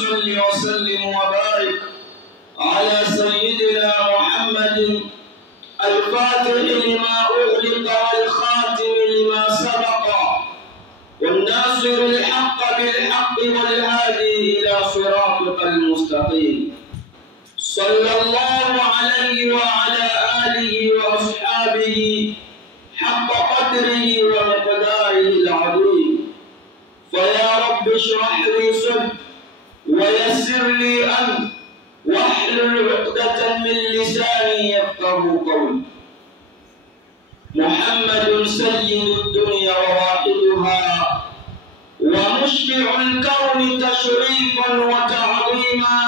صل وسلم وبارك على سيدنا محمد الفاتح لما أغلق والخاتم لما سبق والناصر الحق بالحق والهادي إلى صراطك المستقيم. صلى الله عليه وعلى آله وأصحابه حق قدره ومقداره العظيم. فيا رب اشرح لي صدري ويسر لي أمري واحلل عقدة من لساني يفقهوا قولي. محمد سيد الدنيا وواحدها ومشبع الكون تشريفا وتعظيما.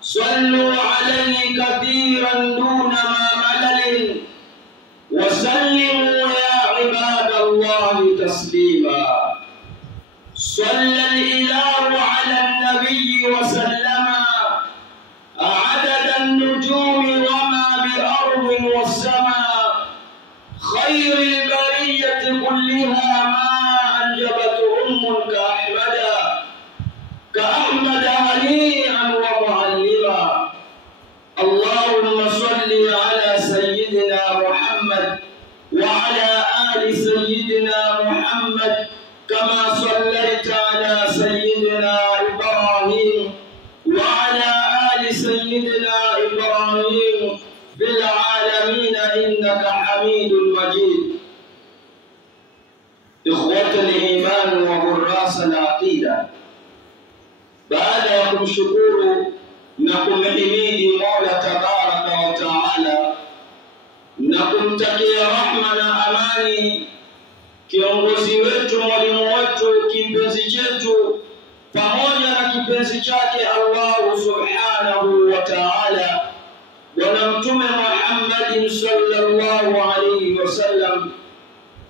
صلوا عليه كثيرا دون ما ملل وسلموا يا عباد الله تسليما. صلى الإله على النبي وسلم عدد النجوم وما بأرض والسماء. خير البرية كلها ما أنجبت كأحمد هنيئا ومعلما. اللهم صل على سيدنا محمد وعلى آل سيدنا محمد كما صليت على سيدنا إبراهيم وعلى آل سيدنا إبراهيم في العالمين إنك حميد مجيد. إخوة الإيمان وغراس العقيدة، baada ya kumshukuru na kumhimidi Mola Tabaraka wa Taala na kumtakia rahma na amani kiongozi wetu, mwalimu wetu, kipenzi chetu pamoja na kipenzi chake Allah Subhanahu wa Ta'ala, Bwana Mtume Muhammad sallallahu alayhi wasallam,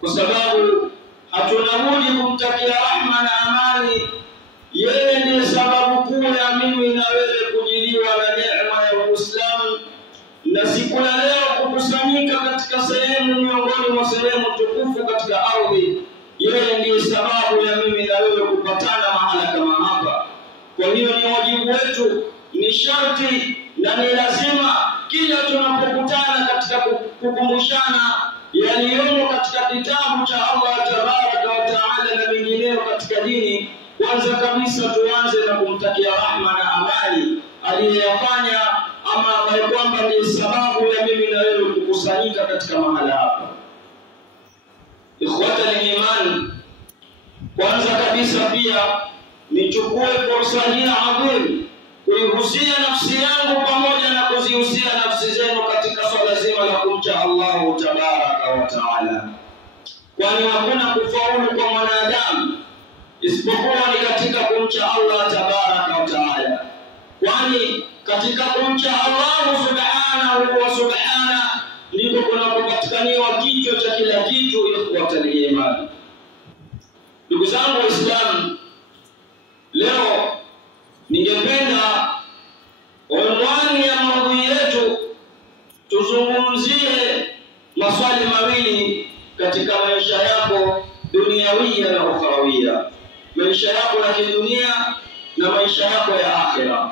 kwa sababu hatuna budi kumtakia rahma na amani. Yeye ndiye sababu kuu ya mimi na wewe kujiliwa na neema ya Uislamu na siku ya leo kukusanyika katika sehemu miongoni mwa sehemu tukufu katika ardhi. Yeye ndiye sababu ya mimi na wewe kupatana mahala kama hapa. Kwa hiyo ni wajibu wetu, ni sharti na ni lazima kila tunapokutana katika kukumbushana yaliyomo katika kitabu cha Allah Tabaraka wa Taala na mengineyo katika dini, kwanza kabisa tuanze na kumtakia rahma na amani aliyeyafanya ama ambaye kwamba ni sababu ya mimi na wewe kukusanyika katika mahala hapa. Ikhwata al-iman, kwanza kabisa pia nichukue fursa hii adhimu kuihusia nafsi yangu pamoja na kuzihusia nafsi zenu katika swala zima la kumcha Allah Tabaraka wa Taala, kwani hakuna kufaulu kwa mwanadamu isipokuwa ni katika kumcha Allah Tabaraka wa Taala. Kwani katika kumcha Allah Subhanahu wa Subhana ndiko kunapopatikaniwa kichwa cha kila kitu. Ikhwata al-iman, ndugu zangu Waislamu, leo ningependa unwani ya maudhui yetu tuzungumzie maswali mawili katika maisha yako duniawia na ukhrawia, maisha yako ya kidunia na maisha yako ya akhera.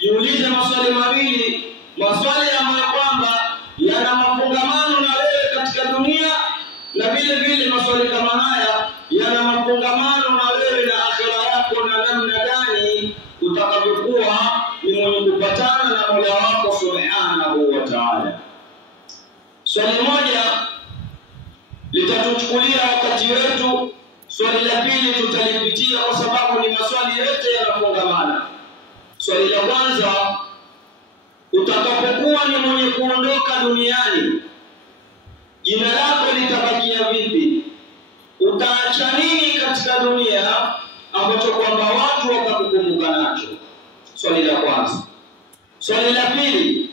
Jiulize maswali mawili, maswali ambayo kwamba yana mafungamano na wewe katika dunia, na vile vile maswali kama haya yana mafungamano na wewe na akhera yako, na namna gani utakavyokuwa ni mwenye kupatana na Mola wako Subhanahu wa Ta'ala. Swali moja litatuchukulia wakati wetu, swali la pili tutalipitia kwa sababu ni maswali yote yanafungamana. Swali la kwanza, utakapokuwa ni mwenye kuondoka duniani, jina lako litabakia vipi? Utaacha nini katika dunia ambacho kwamba watu watakukumbuka nacho? Swali la kwanza. Swali la pili,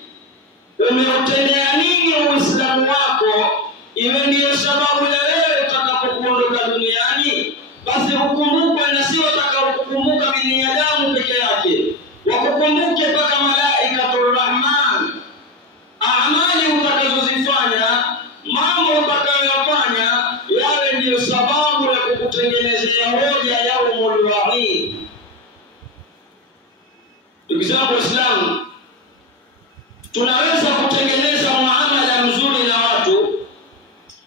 umeutendea nini Uislamu wako iwe ndiyo sababu ya wewe utakapokuondoka duniani basi ukumbukwe, na sio utakapokumbuka binadamu peke yake, wakukumbuke mpaka malaikatur rahman. Amali utakazozifanya, mambo utakayofanya yawe ndiyo sababu ya kukutengenezea hoja yaumul wa'id. zangu Waislamu, tunaweza kutengeneza muamala mzuri na watu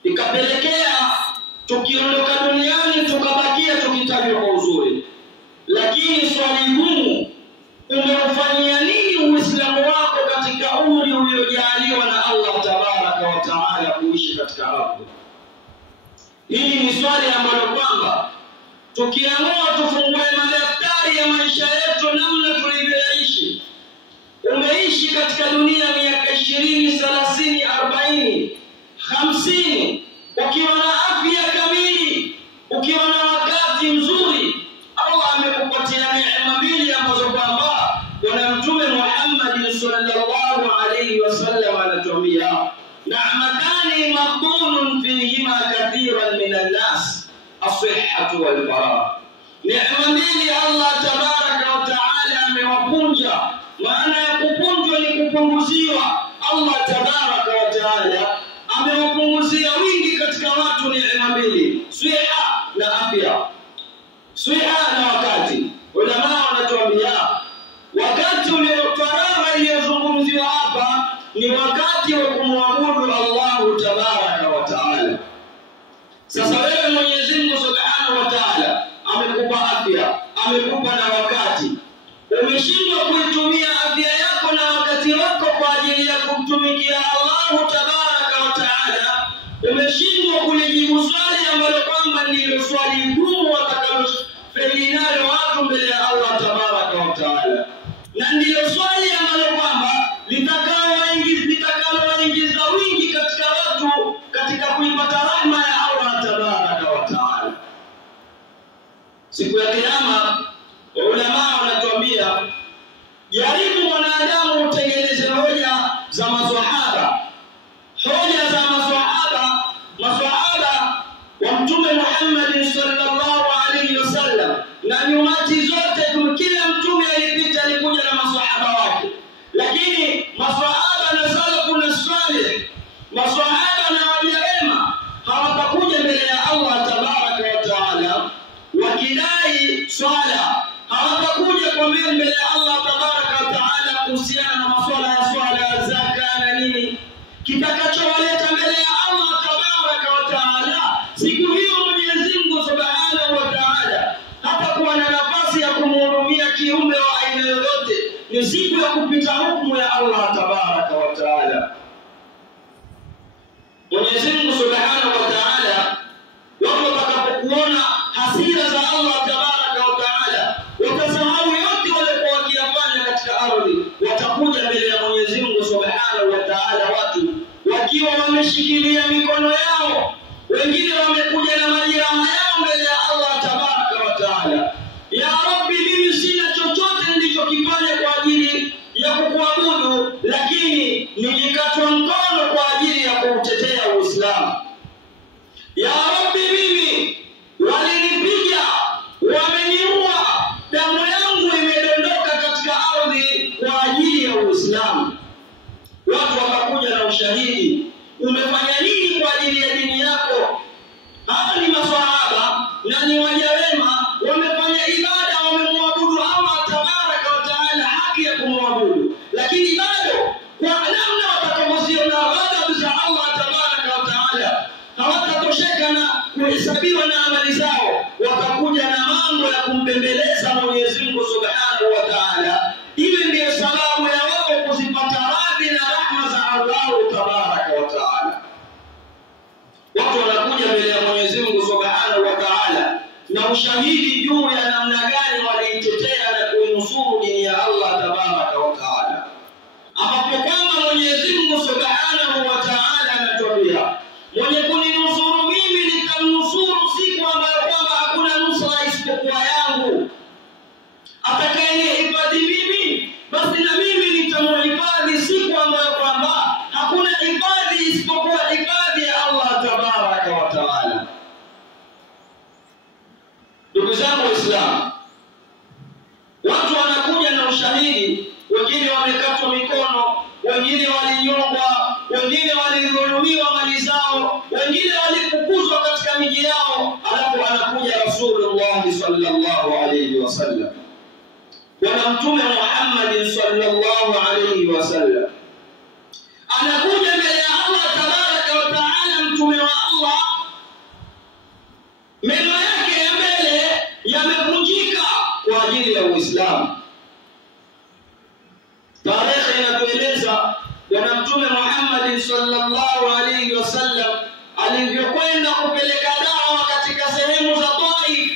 ikapelekea tukiondoka duniani tukabakia tukitajwa kwa uzuri. Lakini swali gumu, umeufanyia nini Uislamu wako katika umri uliojaliwa na Allah tabaraka wa taala kuishi katika ardhi? Hili ni swali ambalo kwamba tukiamua tufungue madaftari ya maisha yetu namna tulivyoishi. Umeishi katika dunia miaka 20, 30, 40, 50, ukiwa na afya kamili, ukiwa na wakati mzuri, Allah amekupatia neema mbili ambazo kwamba Bwana Mtume Muhammad sallallahu alayhi wasallam anatuambia, na'matani maqbulun fihima kathiran minan nas, as-sihhatu wal faragh. Neema mbili Allah tabaraka wa taala amewapunja. Maana ya kupunjwa ni kupunguziwa. Allah tabaraka wa taala amewapunguzia wingi katika watu neema mbili, siha na afya. Siha na wakati. Ulama wanatuambia wakati uliofaragha iliyozungumziwa hapa ni wakati wa kumwabudu Allah tabaraka wa taala. Sasa wewe Mwenyezi Mungu Subhanahu wa Ta'ala amekupa afya, amekupa na wakati. Umeshindwa kuitumia afya yako na wakati wako kwa ajili ya kumtumikia Allah tabaraka wa taala. Umeshindwa kulijibu swali ambalo kwamba ndilo swali gumu watakalofeli nalo watu mbele ya Allah tabaraka wa taala. Na ndilo swali ambalo kwamba litakalowaingiza wingi katika watu katika kuipata rahma ya Allah tabaraka wa taala. Siku ya Kiyama ulama wanatuambia, jaribu mwanadamu utengeneze hoja za maswahaba. Hoja za maswahaba wa Mtume Muhammad sallallahu alaihi wasallam, na nyumati zote kila mtume alipita alikuja na maswahaba wake. Lakini maswahaba na salafu na salih, maswahaba na wajia wema hawatakuja mbele ya Allah tabaraka wa taala wakidai swala. Hawatakuja kwa mbele ya Allah tabaraka wa taala kuhusiana na masuala ya swala, zaka na nini. Kitakachowaleta mbele ya Allah tabaraka wa taala siku hiyo Mwenyezi Mungu Subhanahu wa Ta'ala hatakuwa na nafasi ya kumhurumia kiumbe wa aina yoyote. Ni siku ya kupita hukumu ya Allah tabaraka wa taala. Mwenyezi Mungu Subhanahu wa Ta'ala watu watakapokuona hasira za Allah tabaraka wa taala watasahau yote walikuwa wakiyafanya katika ardhi. Watakuja mbele ya Mwenyezi Mungu Subhanahu wa Ta'ala watu wakiwa wameshikilia mikono yao, wengine wamekuja na majeraha yao mbele ya Allah tabaraka wa taala. Ya Rabbi, mimi sina chochote nilichokifanya kwa ajili ya kukuabudu, lakini nilikatwa mkono kwa ajili ya kuutetea Uislamu. Ya Rabbi, mimi walinipiga, wameniua, damu yangu imedondoka katika ardhi kwa ajili ya Uislamu. Watu wakakuja na ushahidi, umefanya nini kwa ajili ya dini yako? Hawa ni maswahaba na ni waja wema, wamefanya ibada, wamemwabudu Allah tabaraka wa taala haki ya kumwabudu. Lakini bado kwa namna watakapoziona ghadhabu za Allah tabaraka wa taala hawatatosheka na kuhesabiwa na amali zao, watakuja na mambo ya kumbembeleza Mwenyezi Mungu Subhanahu wa Ta'ala. Ile ndiyo sababu ya wao kuzipata radhi na rahma za Allah tabaraka wa taala. Watu wanakuja mbele ya Mwenyezi Mungu Subhanahu wa Ta'ala na ushahidi juu ya namna gani waliitetea na kuinusuru dini ya Allah tabaraka wa taala. Ambapo kama Mwenyezi Mungu Subhanahu wa Ta'ala anatuambia, mwenye kuninusuru mimi nitamnusuru siku ambayo kwamba hakuna nusura isipokuwa yangu. Atakayenihifadhi mimi, basi na mimi nitamhifadhi siku ambayo kwamba hakuna hifadhi isipokuwa hifadhi ya Allah tabaraka wa taala. Ndugu zangu Waislamu, watu wanakuja na ushahidi. Wengine wamekatwa mikono, wengine walinyongwa, wengine walidhulumiwa mali zao, wengine walifukuzwa katika miji yao. Alafu anakuja Rasulullah sallallahu alayhi wasallam Bwana Mtume Muhammad sallallahu alayhi wasallam anakuja mbele ya Allah tabaraka wa taala. Mtume wa Allah meno yake ya mbele yamevunjika kwa ajili ya Uislamu. Tarehe inatueleza Bwana Mtume Muhammad sallallahu alayhi wasallam alivyokwenda kupeleka dawa katika sehemu za Taif,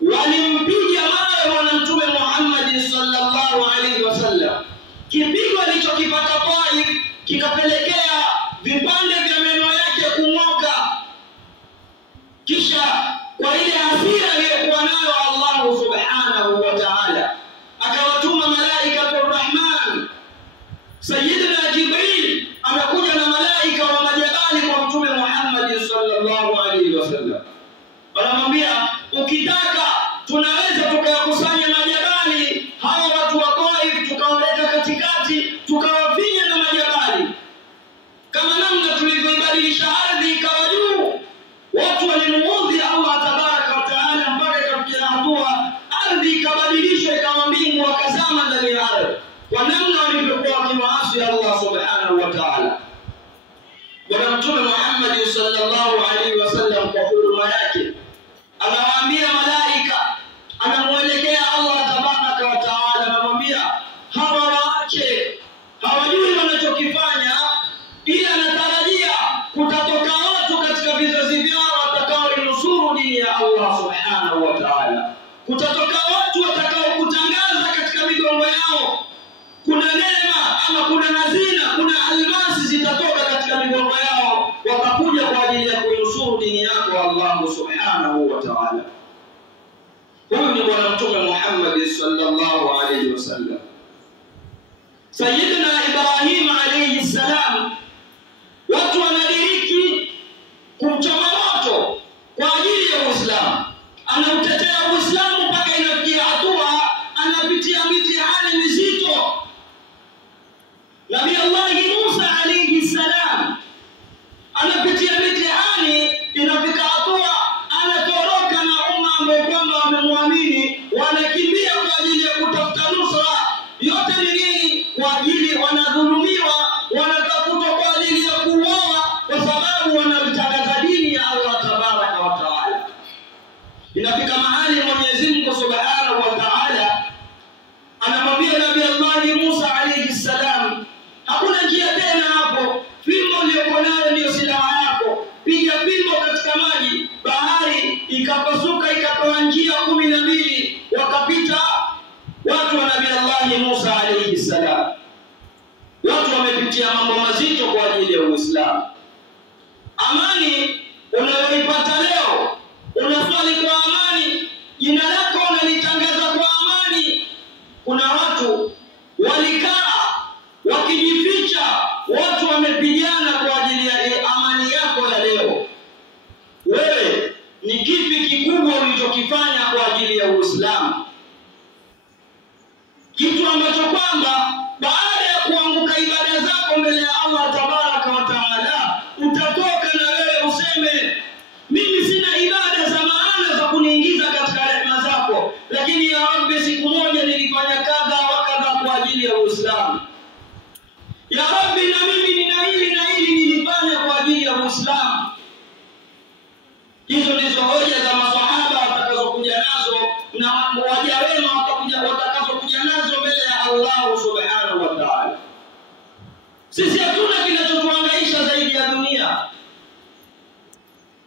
walimpiga mawe Bwana Mtume Muhammad sallallahu alayhi wasallam. Kipigo alichokipata Taif kikapelekea vipande vya meno yake kung'oka. Kisha kwa ile hasira aliyokuwa nayo Allah subhanahu wa ta'ala akawatuma malaika Rahman. Sayyidina Jibril anakuja na malaika wa majabali kwa Mtume Muhammad sallallahu alaihi wasallam. Anamwambia, ukitaka tunaweza tukayakusanya majabali hawa watu wa Taif, tukawaleta katikati, tukawafinya na majabali kama namna tulivyoibadilisha ardhi ikawa juu. Watu walimuudhi Allah tabaraka wa taala mpaka ikafikia hatua ardhi ikabadilishwa ikawa mbingu, wakazama ndani ya ardhi kwa namna walivyokuwa wakimaasi Allah subhanahu wa ta'ala. Bwana Mtume Muhammad sallallahu alaihi wasallam kwa huruma yake anawaambia malaika, anamuelekea Allah tabaraka wa ta'ala, anamwambia hawa waache, hawajui wanachokifanya, ila natarajia kutatoka watu katika vizazi vyao watakaoinusuru dini ya Allah subhanahu wa ta'ala. Kutatoka watu watakaokutangaza katika migongo yao kuna neema ama kuna hazina, kuna almasi zitatoka katika migongo yao, watakuja kwa ajili ya kuinusuru dini yako Allah subhanahu wa ta'ala. Huyu ni Bwana Mtume Muhammad sallallahu alayhi wasallam. Sayyidina Ibrahim alayhi salam, watu wanadiriki kumchoma moto kwa ajili ya Uislamu. Anautetea Uislamu mpaka inafikia hatua anapitia mitihani mizito. Nabii Allah Musa alayhi salam anapitia mitihani, inafika hatua anatoroka na umma ambao kwamba wamemwamini, wanakimbia kwa ajili ya kutafuta nusra. Yote ni nini? Kwa ajili wanadhulumiwa, wanatafutwa kwa ajili ya kuuawa kwa sababu wanaitangaza dini ya Allah tabaraka wa taala. Inafika mahali Mwenyezi Mungu subhanahu wa taala anamwambia Nabii Allah Musa alayhi salam, hakuna njia tena hapo, fimbo uliyokuwa nayo ndio silaha yako, piga fimbo katika maji, bahari ikapasuka ikatoa njia 12, wakapita watu wa Nabii Allah Musa alayhi salam. Watu wamepitia mambo mazito kwa ajili ya Uislamu. Amani unayoipata leo, unaswali kwa amani, jina lako unalitangaza kwa amani. Kuna watu walikaa wakijificha, watu wamepigana kwa ajili ya amani yako ya leo. Wewe ni kipi kikubwa ulichokifanya kwa ajili ya Uislamu? Kitu ambacho kwamba baada ya kuanguka ibada zako mbele ya Allah tabaraka wa taala, utatoka na wewe useme, mimi sina ibada za maana za kuniingiza katika rehema zako, lakini ya Rabbi, siku moja nilifanya kadha wa kadha kwa ajili ya Uislamu. Ya Rabbi, na mimi nina hili na hili nilifanya kwa ajili ya Uislamu. Hizo ndizo hoja za maswahaba watakazokuja nazo na waja wema watakazokuja nazo mbele ya Allah subhanahu wa ta'ala. Sisi hatuna kinachotuhangaisha zaidi ya dunia.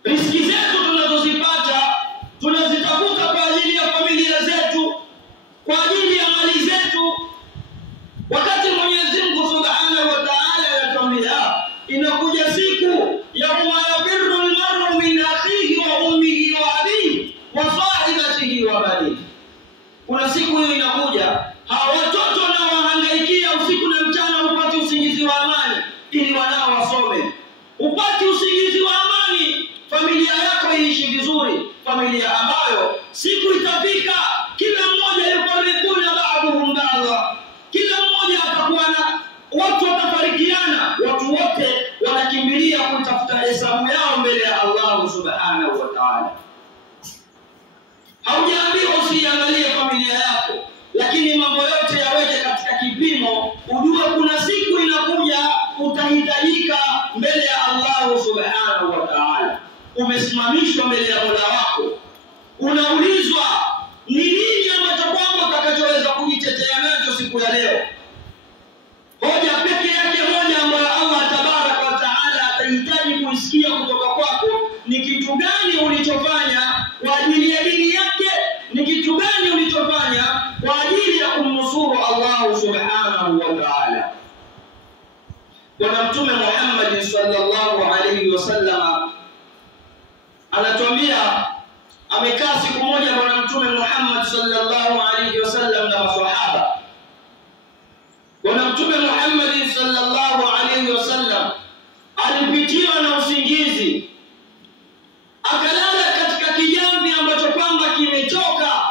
Riziki zetu tunazozipata tunazitafuta kwa ajili ya familia zetu, kwa ajili ya mali zetu, wakati Mwenyezi Mungu subhanahu wa ta'ala anatuambia inakuja siku yauma yafirru al-mar'u min akhihi wa ummihi wa abihi wa sahibatihi wa banihi. Kuna siku hiyo inakuja, hawa watoto na wahangaikia usiku na mchana upate usingizi wa amani ili wanao wasome. Upate usingizi wa amani, familia yako iishi vizuri, familia ambayo siku itafika kila mmoja yuko mbinguni ba'duhum ba'dha, kila mmoja atakuwa na watu watafarikiana, watu wote wanakimbilia kutafuta hesabu yao mbele ya Allah subhanahu wa ta'ala. Haujaambiwa usiangalie familia yako, lakini mambo yote yaweke katika kipimo. Ujue kuna siku inakuja utahitajika mbele ya Allah subhanahu wa ta'ala. Umesimamishwa mbele ya Mola wako, unaulizwa ni nini ambacho kwamba utakachoweza kujitetea nacho siku ya leo. Hoja pekee yake moja ambayo Allah tabaraka wa taala atahitaji kuisikia kutoka kwako ni kitu gani ulichofanya kwa ajili ya dini yake, ni kitu gani ulichofanya kwa ajili ya kumnusuru Allah subhanahu wa ta'ala. Bwana Mtume Muhammad sallallahu alayhi wasallam anatuambia, amekaa siku moja Bwana Mtume Muhammad sallallahu alayhi wasallam na maswahaba. Bwana Mtume Muhammad sallallahu alayhi wasallam alipitiwa na usingizi, akalala katika kijamvi ambacho kwamba kimechoka.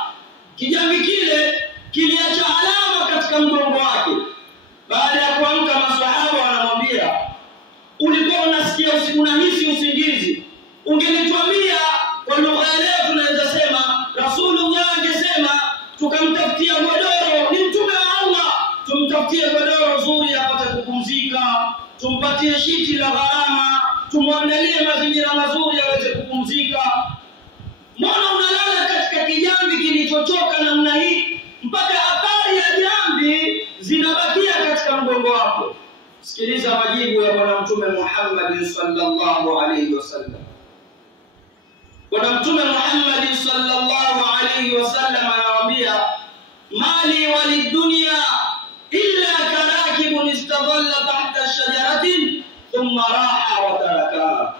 Kijamvi kile kiliacha alama katika mgongo wake. Baada ya kuamka, maswahaba wanamwambia, ulikuwa unasikia unahisi usingizi, ungenituambia. Kwa lugha ya leo tunaweza sema Rasulullah angesema tukamtafutia godoro, ni mtume wa Allah, tumtafutie godoro zuri apate kupumzika, tumpatie shiti la gharama, tumwandalie mazingira mazuri aweze kupumzika. Mbona unalala katika kijambi kilichochoka namna hii mpaka athari ya jambi zinabakia katika mgongo wako? Sikiliza majibu ya Bwana Mtume Muhammad sallallahu alayhi wasallam. Bwana Mtume Muhammad sallallahu alayhi wasallam anawaambia, mali walidunya illa karakibun istadalla tahta shajaratin thumma raha wa taraka.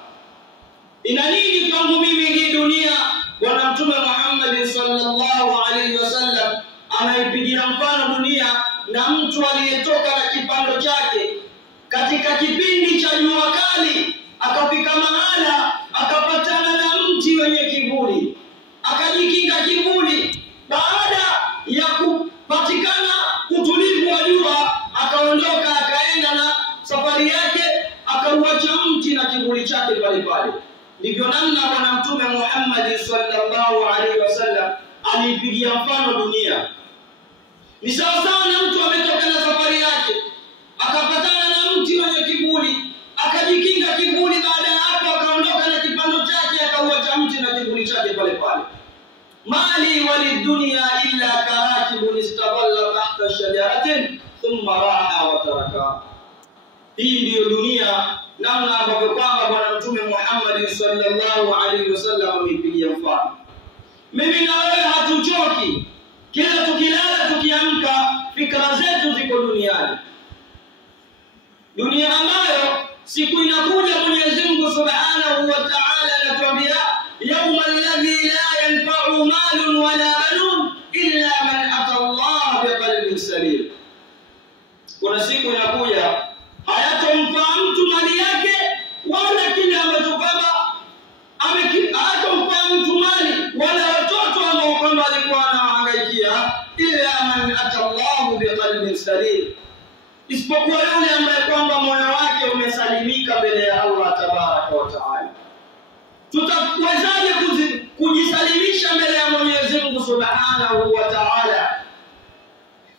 Ina nini kwangu mimi hii dunia? Bwana Mtume Muhammad sallallahu alayhi wasallam anaipigia mfano dunia na mtu aliyetoka na kipando chake katika kipindi cha jua kali, akafika mahala akapatana na mti wenye kivuli, akajikinga kivuli. Baada ya kupatikana utulivu wa jua, akaondoka akaenda na safari yake, akauacha mti na kivuli chake pale pale. Ndivyo namna Bwana Mtume Muhammad sallallahu alaihi wasallam alipigia mfano dunia. Ni sawa sawa na mtu ametoka na safari yake, akapatana na mti wenye kivuli, akajikinga kivuli. Baada ya hapo akaondoka na kipando chake, akauacha mti na kivuli chake pale pale. Mali walidunya illa karakibun istadalla tahta shajaratin thumma raha wa taraka. Hii ndiyo dunia, namna ambavyo kwamba Bwana Mtume Muhammad sallallahu alaihi wasallam amepigia mfano. Mimi na wewe hatuchoki, kila tukilala tukiamka fikra zetu ziko duniani. Dunia ambayo siku inakuja Mwenyezi Mungu Subhanahu wa Ta'ala anatuambia, yawma alladhi la yanfa'u malun wala banun illa man ata Allah biqalbin salim. Kuna siku inakuja hayatomfaa mtu mali yake wala kile ambacho kwamba hayatomfaa mtu mali wala watoto ambao kwamba alikuwa anahangaikia, illa man ata Allah biqalbin salim, isipokuwa yule ambaye kwamba moyo wake umesalimika mbele ya Allah tabaraka wa taala. Tutawezaje kujisalimisha mbele ya Mwenyezi Mungu Subhanahu wa Ta'ala?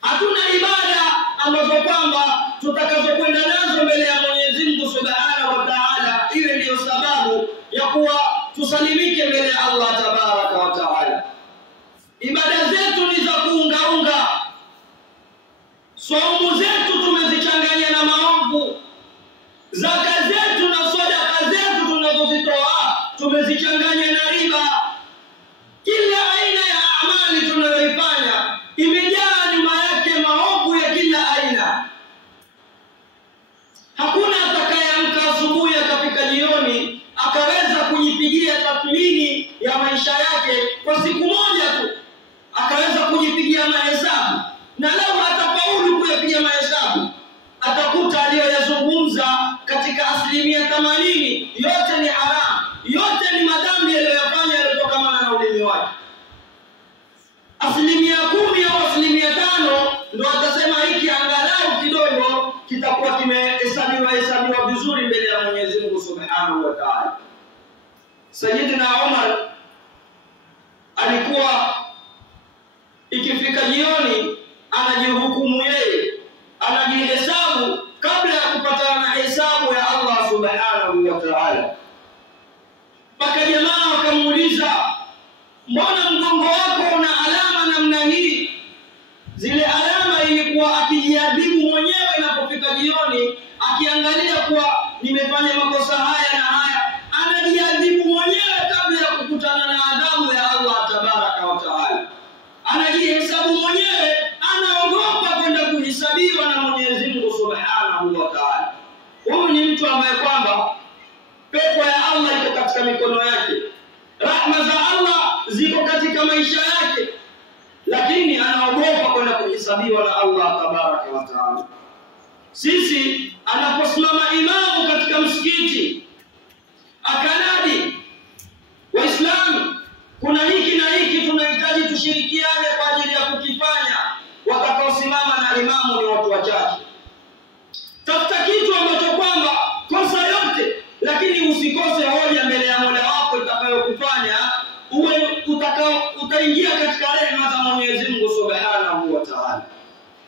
Hatuna ibada ambazo kwamba tutakazokwenda nazo mbele ya Mwenyezi Mungu Subhanahu wa Ta'ala ile ndiyo sababu ya kuwa tusalimike mbele ya Allah tabaraka wa taala. Ibada zetu ni za kuungaunga. Saumu zetu tumezichanganya na maovu. Zaka zetu na sadaka zetu tunazozitoa tumezichanganya na riba. Kila aina ya amali tunayoifanya imejaa nyuma yake maovu ya kila aina. Hakuna atakayeamka asubuhi akafika jioni akaweza kujipigia tathmini ya maisha yake kwa siku moja tu, akaweza kujipigia mahesabu. Na leo atafaulu kuyapiga mahesabu, atakuta aliyoyazungumza katika 80% yote ni haramu, yote ni madhambi aliyofanya yaliyotokana na ulimi wake. 10% au 5% ndio atasema hiki angalau kidogo kitakuwa kimehesabiwa vizuri mbele ya Mwenyezi Mungu Subhanahu wa Ta'ala. Sayyidina Umar alikuwa ikifika jioni anajihukumu yeye, anajihesabu kabla ya kupatana na hesabu ya Allah subhanahu wa ta'ala. Mpaka jamaa wakamuuliza, mbona mgongo wako una alama namna hii? Zile alama ilikuwa akijiadhibu mwenyewe inapofika jioni, akiangalia kuwa nimefanya makosa haya na haya, anajiadhibu mwenyewe kabla ya kukutana na adhabu ya Allah tabaraka wa taala. Anajihesabu mwenyewe, anaogopa kwenda kuhesabiwa na Mwenyezi Mungu subhanahu wa taala. Huyu ni mtu ambaye kwamba pepo ya Allah iko katika mikono yake, rahma za Allah ziko katika maisha yake, lakini anaogopa kwenda kuhesabiwa na Allah tabaraka wa taala. Sisi anaposimama imamu katika msikiti akanadi, Waislamu kuna hiki na hiki tunahitaji tushirikiane kwa ajili ya kukifanya, watakaosimama na imamu ni watu wachache. Tafuta kitu ambacho kwamba kosa yote, lakini usikose hoja mbele ya Mola wako itakayokufanya utaingia katika rehema za Mwenyezi Mungu subhanahu wa ta'ala.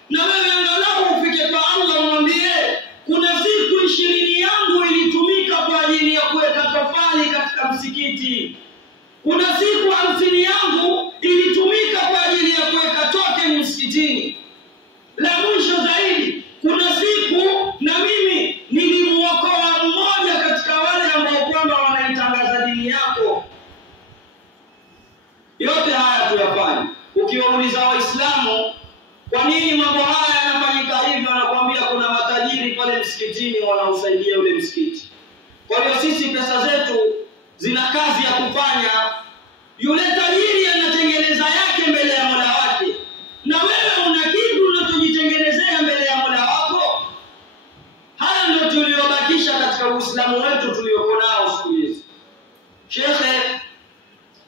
Na wewe angalau ufike kwa Allah mwambie, kuna siku 20 yangu ilitumika kwa ajili ya kuweka tofali katika msikiti. Kuna siku 50 yangu ilitumika kwa ajili ya kuweka token msikitini. La mwisho zaidi, kuna siku na mimi nilimuokoa mmoja katika wale ambao kwamba wanaitangaza dini yako. Yote haya tuyafanye. Ukiwauliza Waislamu kwa nini mambo haya yanafanyika hivyo, anakuambia kuna matajiri pale msikitini wanaosaidia ule msikiti. Kwa hiyo sisi pesa zetu zina kazi ya kufanya. Yule tajiri anatengeneza yake mbele ya Mola wake, na wewe una kitu unachojitengenezea mbele ya Mola wako. Haya ndio tuliyobakisha katika Uislamu wetu tulioko nao siku hizi. Shekhe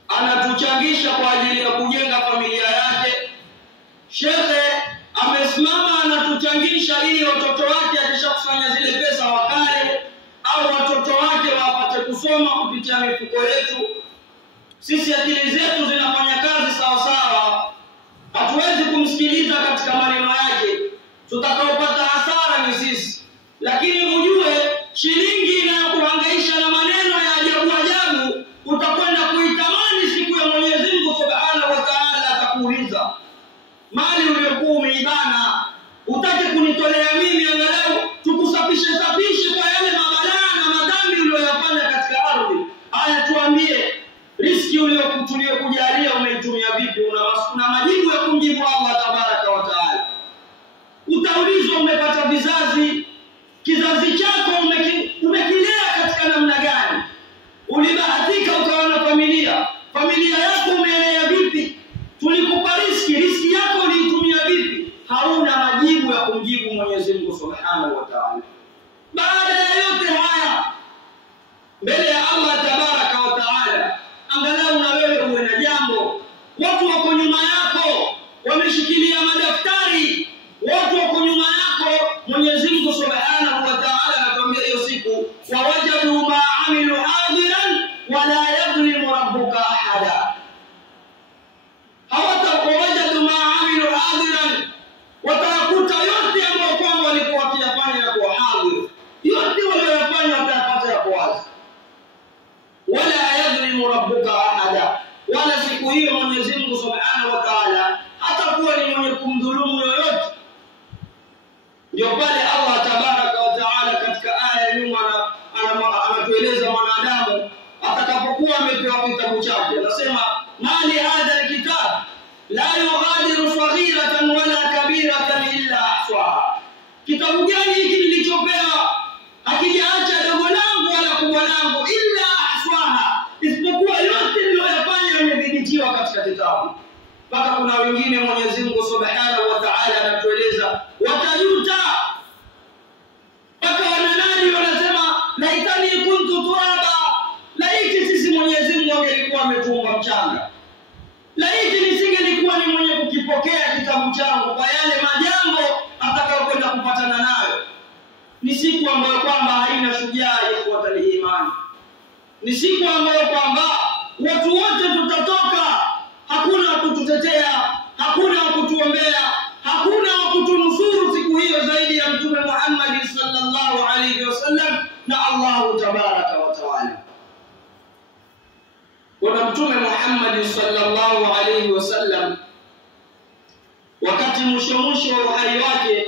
anatuchangisha kwa ajili ya kujenga familia yake. Shekhe amesimama anatuchangisha ili watoto wake akishakusanya zile pesa wakale, au watoto wake wapate kusoma kupitia mifuko yetu. Sisi akili zetu zinafanya kazi sawa sawa. Hatuwezi kumsikiliza katika maneno yake, tutakaopata hasara ni sisi. Lakini ujue shilingi inayokuhangaisha na maneno ya ajabu ajabu, utakwenda kuitamani siku ya Mwenyezi Mungu subhanahu wa ta'ala atakuuliza, mali uliyokuwa umeibana utake kunitolea mimi angalau tukusafishe kwa yale mabalaa na madhambi uliyoyafanya katika ardhi. Haya, tuambie riziki uliyokujalia umeitumia vipi? Una majibu ya kumjibu Allah tabaraka wa taala. Utaulizwa umepata vizazi, kizazi chako umekilea katika namna gani? Ulibahatika ukawa na familia yako umeelea vipi? Tulikupa riziki yako uliitumia vipi? Hauna majibu ya kumjibu Mwenyezi Mungu subhanahu wa ta'ala. Baada ya yote haya mbele ya Allah tabaraka wa ta'ala, angalau na wewe uwe na jambo. Watu wako nyuma yako wameshikilia madaftari, watu wako nyuma yako. Mwenyezi Mungu subhanahu wa ta'ala anatuambia hiyo siku, wawajadu ma amilu hadiran wala yadhlimu rabbuka ahada. Hawatawajadu ma amilu hadiran, watakuta yote ambayo kwamba walikuwa wakiyafanya ya kwa hadir, yote waliyofanya watayapata ya kwa wazi. Wala yadhlimu rabbuka ahada, wala siku hiyo Mwenyezi Mungu subhanahu wa ta'ala hatakuwa ni mwenye kumdhulumu yoyote. Ndio pale Allah tabaraka wa ta'ala katika aya ya nyuma anatueleza mwanadamu atakapokuwa amepewa kitabu chake, anasema mali hadha alkitab la yughadiru saghiratan wala kabiratan illa ahsaha. Kitabu gani hiki nilichopewa? Hakijaacha dogo langu wala kubwa langu, illa ahsaha, isipokuwa yote niliyofanya yamedhibitiwa katika kitabu. Mpaka kuna wengine Mwenyezi Mungu subhanahu wa ta'ala anatueleza watajuta. Mpaka wananani wanasema laitani kuntu turaba, laiti sisi Mwenyezi Mungu angelikuwa ametuumba mchanga, laiti nisingelikuwa ni mwenye kukipokea kitabu changu kwa yale majambo atakayokwenda kupatana nayo. Ni siku ambayo kwamba haina shujaa ya kuwatali imani. Ni siku ambayo kwamba watu wote tutatoka, hakuna kututetea, hakuna kutuombea, hakuna Mtume Muhammad sallallahu alayhi wasallam wakati mwisho wa uhai wake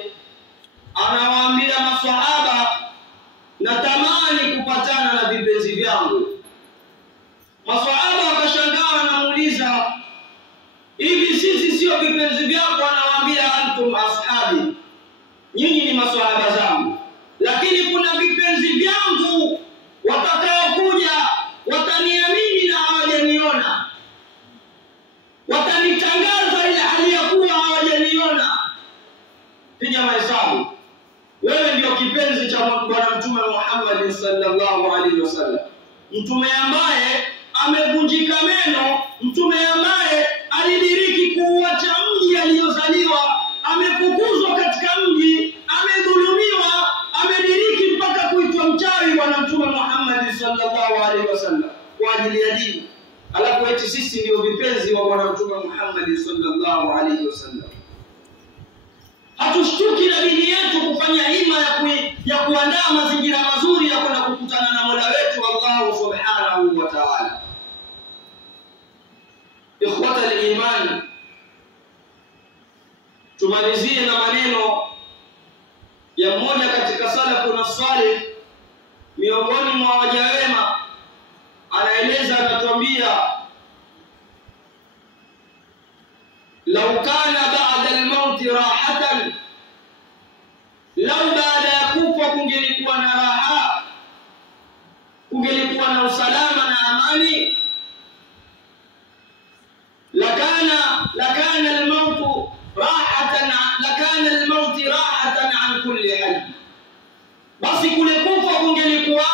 anawaambia maswahaba, natamani kupatana na vipenzi vyangu. Maswahaba wakashangaa, wanamuuliza, hivi sisi sio vipenzi vyako? Anawaambia, antum ashabi, nyinyi ni maswahaba zangu, lakini kuna vipenzi vyangu watakaokuja wataniamini na hawajaniona, watanitangaza ile hali ya kuwa hawajaniona. Piga mahesabu, wewe ndio kipenzi cha Bwana Mtume Muhammad sallallahu alaihi wasallam, mtume ambaye amevunjika meno, mtume ambaye alidiriki kuuacha mji aliyozaliwa, amefukuzwa katika mji, amedhulumiwa, amediriki mpaka kuitwa mchawi Bwana Mtume Muhammad sallallahu alaihi wasallam kwa ajili ya dini. Alafu eti sisi ndio vipenzi wa Bwana Mtume Muhammad sallallahu alaihi wasallam. Hatushtuki na dini yetu kufanya hima ya kuandaa mazingira mazuri ya kwenda kukutana na Mola wetu Allah subhanahu wa ta'ala. Ikhwata al-iman, tumalizie na maneno ya mmoja katika salafu na salih miongoni mwa waja wema. Anaeleza, anatuambia, lau kana ba'da al-maut rahatan, lau baada ya kufa kungelikuwa na raha, kungelikuwa na usalama na amani, lakana al-maut rahatan an kulli hal, basi kule kufa kungelikuwa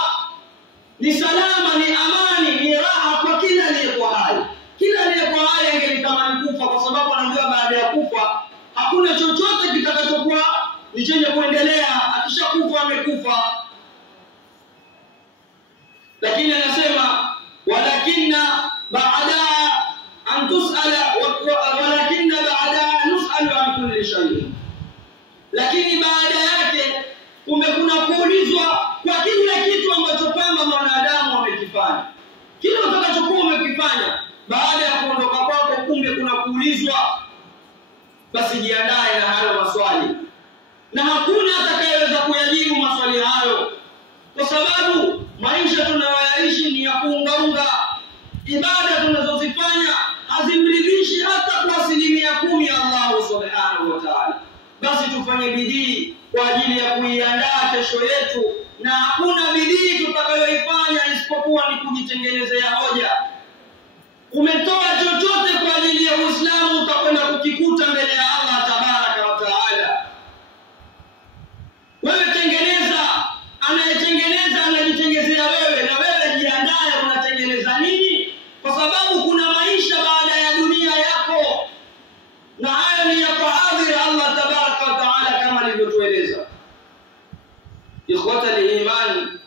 ni salama, ni amani, ni raha kwa kila aliyekuwa hai. Kila aliyekuwa hai angelitamani kufa, kwa sababu anajua baada ya kufa hakuna chochote kitakachokuwa ni chenye kuendelea. Akishakufa amekufa. Lakini anasema, walakinna ba'da an tus'ala walakinna ba'da nus'alu an kulli shay, lakini baada yake kumbe kuna kuulizwa kwa kila kitu ambacho kwamba mwanadamu amekifanya. Kila utakachokuwa umekifanya baada ya kuondoka kwako, kumbe kuna kuulizwa. Basi jiandae na hayo maswali, na hakuna atakayeweza kuyajibu maswali hayo, kwa sababu maisha tunayoishi ni ya kuungaunga. Ibada tunazozifanya hazimridhishi hata kwa 10% Allah subhanahu wa ta'ala. Basi tufanye bidii kwa ajili ya kuiandaa kesho yetu, na hakuna bidii tutakayoifanya isipokuwa ni kujitengenezea hoja. Umetoa chochote kwa ajili ya Uislamu, utakwenda kukikuta mbele ya Allah tabaraka wa taala. Wewe tengeneza, anayetengeneza anajitengenezea wewe, na wewe jiandae unatengeneza nini, kwa sababu kuna maisha baada ya dunia yako, na hayo ni yako hadhir Allah tabaraka wa taala kama alivyotueleza. Ikhwata al-iman,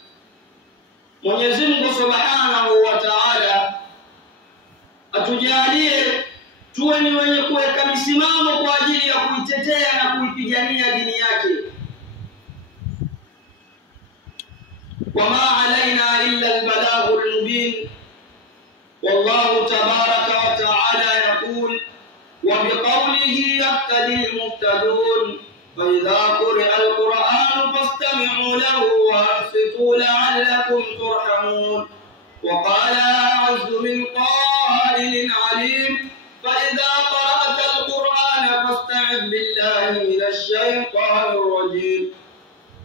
Mwenyezi Mungu subhanahu wa ta'ala atujalie tuwe ni wenye kuweka misimamo kwa ajili ya kuitetea na kuipigania dini yake. Wama alaina illa al-balaghu al-mubin. Wallahu tabaraka wa ta'ala yaqul, wa biqawlihi yahtadi al-muhtadun, fa idha quri'a al-Qur'an fastami'u lahu wa ansitu la'allakum turhamun. Wa qala a'udhu min قائل عليم فإذا قرأت القرآن فاستعذ بالله من الشيطان الرجيم.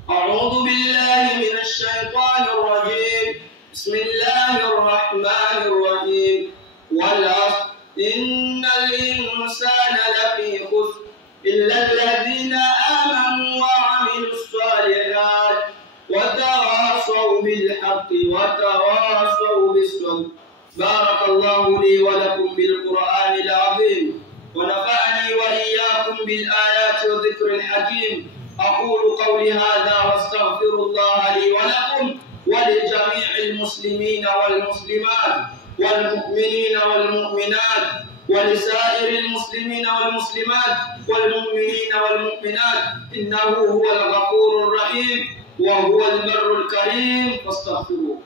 أعوذ بالله من الشيطان الرجيم. بسم الله الرحمن الرحيم. والعصر إن الإنسان لفي خسر إلا الذين آمنوا وعملوا الصالحات وتواصوا بالحق وتواصوا بالصبر. بارك الله لي ولكم بالقرآن العظيم، ونفعني وإياكم بالآيات والذكر الحكيم. أقول قولي هذا واستغفر الله لي ولكم ولجميع المسلمين والمسلمات والمؤمنين والمؤمنات ولسائر المسلمين والمسلمات والمؤمنين والمؤمنات، إنه هو الغفور الرحيم وهو البر الكريم، فاستغفروه.